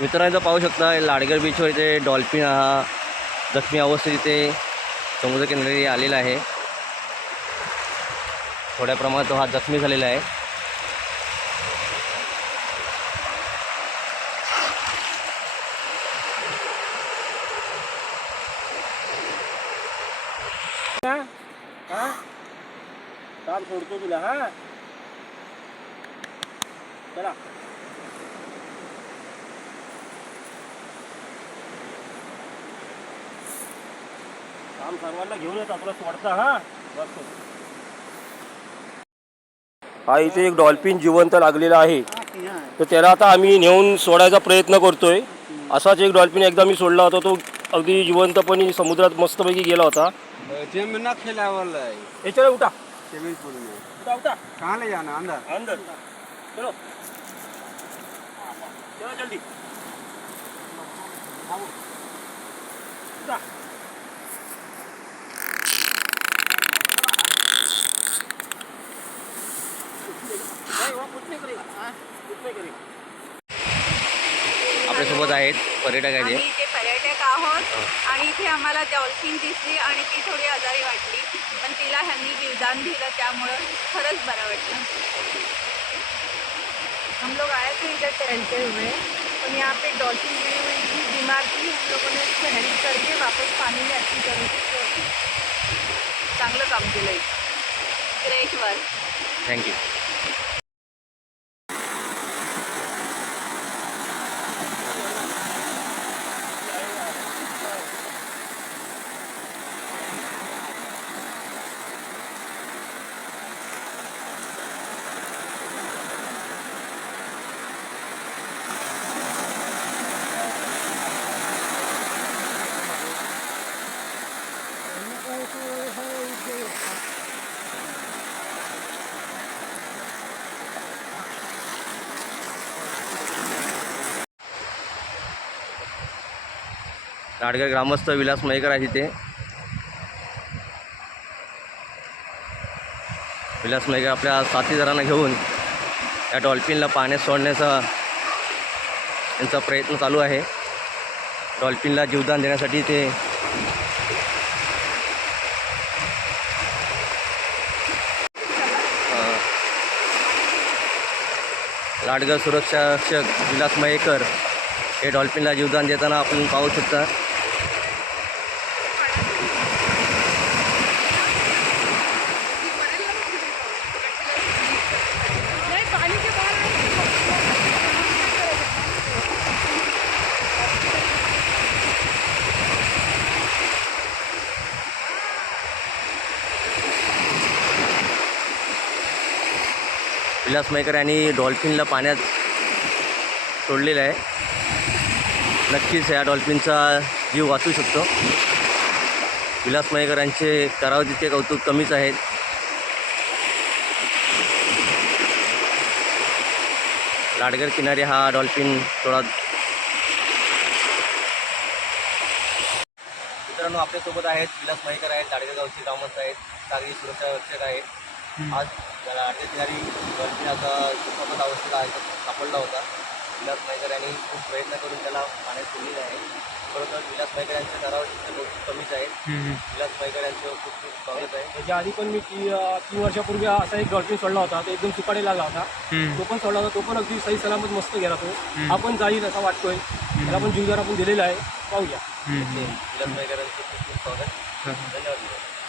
मित्रांनो पाहू शकता लाडगर बीचवर इथे डॉल्फिन हा जखमी अवस्थेत इथे समुद्रकिनारी आलेला आहे थोड्या प्रमाणात तो हा जखमी झालेला आहे काम सोडतो तुला हा चला काम सर्वांना घेऊन येतात तुला सोडता हा? बस हा इथे एक डॉल्फिन जिवंत लागलेला आहे. तर त्याला आता आम्ही नेऊन सोडायचा प्रयत्न करतोय. असाच एक डॉल्फिन एकदा मी सोडला होता तो अगदी जिवंतपणे समुद्रात मस्तपैकी गेला होता. याच्यावर उठा. उठा उठा. कहाँ ले जाना अंदर अंदर चलो. चलो जल्दी. उठा. आपल्यासोबत आहेत पर्यटक आहेत. आम्ही. इथे पर्यटक आहोत आणि इथे आम्हाला डॉल्फिन दिसली आणि ती थोडी आजारी वाटली. पण तिला ह्यांनी जीवदान दिलं त्यामुळं खरंच बरं वाटलं. हम लोग आए थे इधर टहलते हुए. और यहाँ पे डॉल्फिन गिरी हुई थी बीमार थी. हम लोगों ने उसको हेल्प करके वापस पानी में अच्छी दी। चांगलं काम केलं ग्रेट वर्क थँक्यू ताडगर ग्रामस्थ विलास मयेकर आहे तिथे विलास मयेकर आपल्या साथीदारांना घेऊन या डॉल्फिनला पाण्यात सोडण्याचा त्यांचा प्रयत्न चालू आहे. डॉल्फिनला जीवदान देण्यासाठी ते लाडगर सुरक्षा रक्षक विलास मयेकर हे डॉल्फिनला जीवदान देताना आपण पाहू शकता. विलास मयकर यांनी डॉल्फिनला पाण्यात सोडलेलं आहे. नक्कीच या डॉल्फिनचा जीव वाचू शकतो. विलास मयेकर यांचे करावं तितके कौतुक कमीच आहेत लाडगर किनारी हा डॉल्फिन थोडा मित्रांनो आपल्यासोबत आहेत विलास मयेकर आहेत लाडगर गावचे ग्रामस्थ आहेत सागरी सुरक्षा रक्षक आहेत. आज लाडगर किनारी डॉल्फिन आता दुखापत अवस्थेला आहे सापडला होता. विलास मयेकर यांनी खूप प्रयत्न करून त्याला पाण्यात सोडलेलं आहे. खरोखर विलास मयेकर यांच्या तितके कौतुक कमीच आहेत विलास मयेकर यांचं खूप खूप स्वागत आहे. याच्या आधी पण मी ती तीन वर्षापूर्वी असा एक डॉल्फिन सोडला होता. तो एकदम सुकाडे लागला होता. तो पण सोडला होता. तो पण अगदी सही सलामत मस्त गेला तो. हा पण जाईल असा वाटतोय. त्याला पण जीवदान आपण दिलेला आहे. पाहूया. विलास मयेकर यांचं खूप खूप स्वागत. धन्यवाद.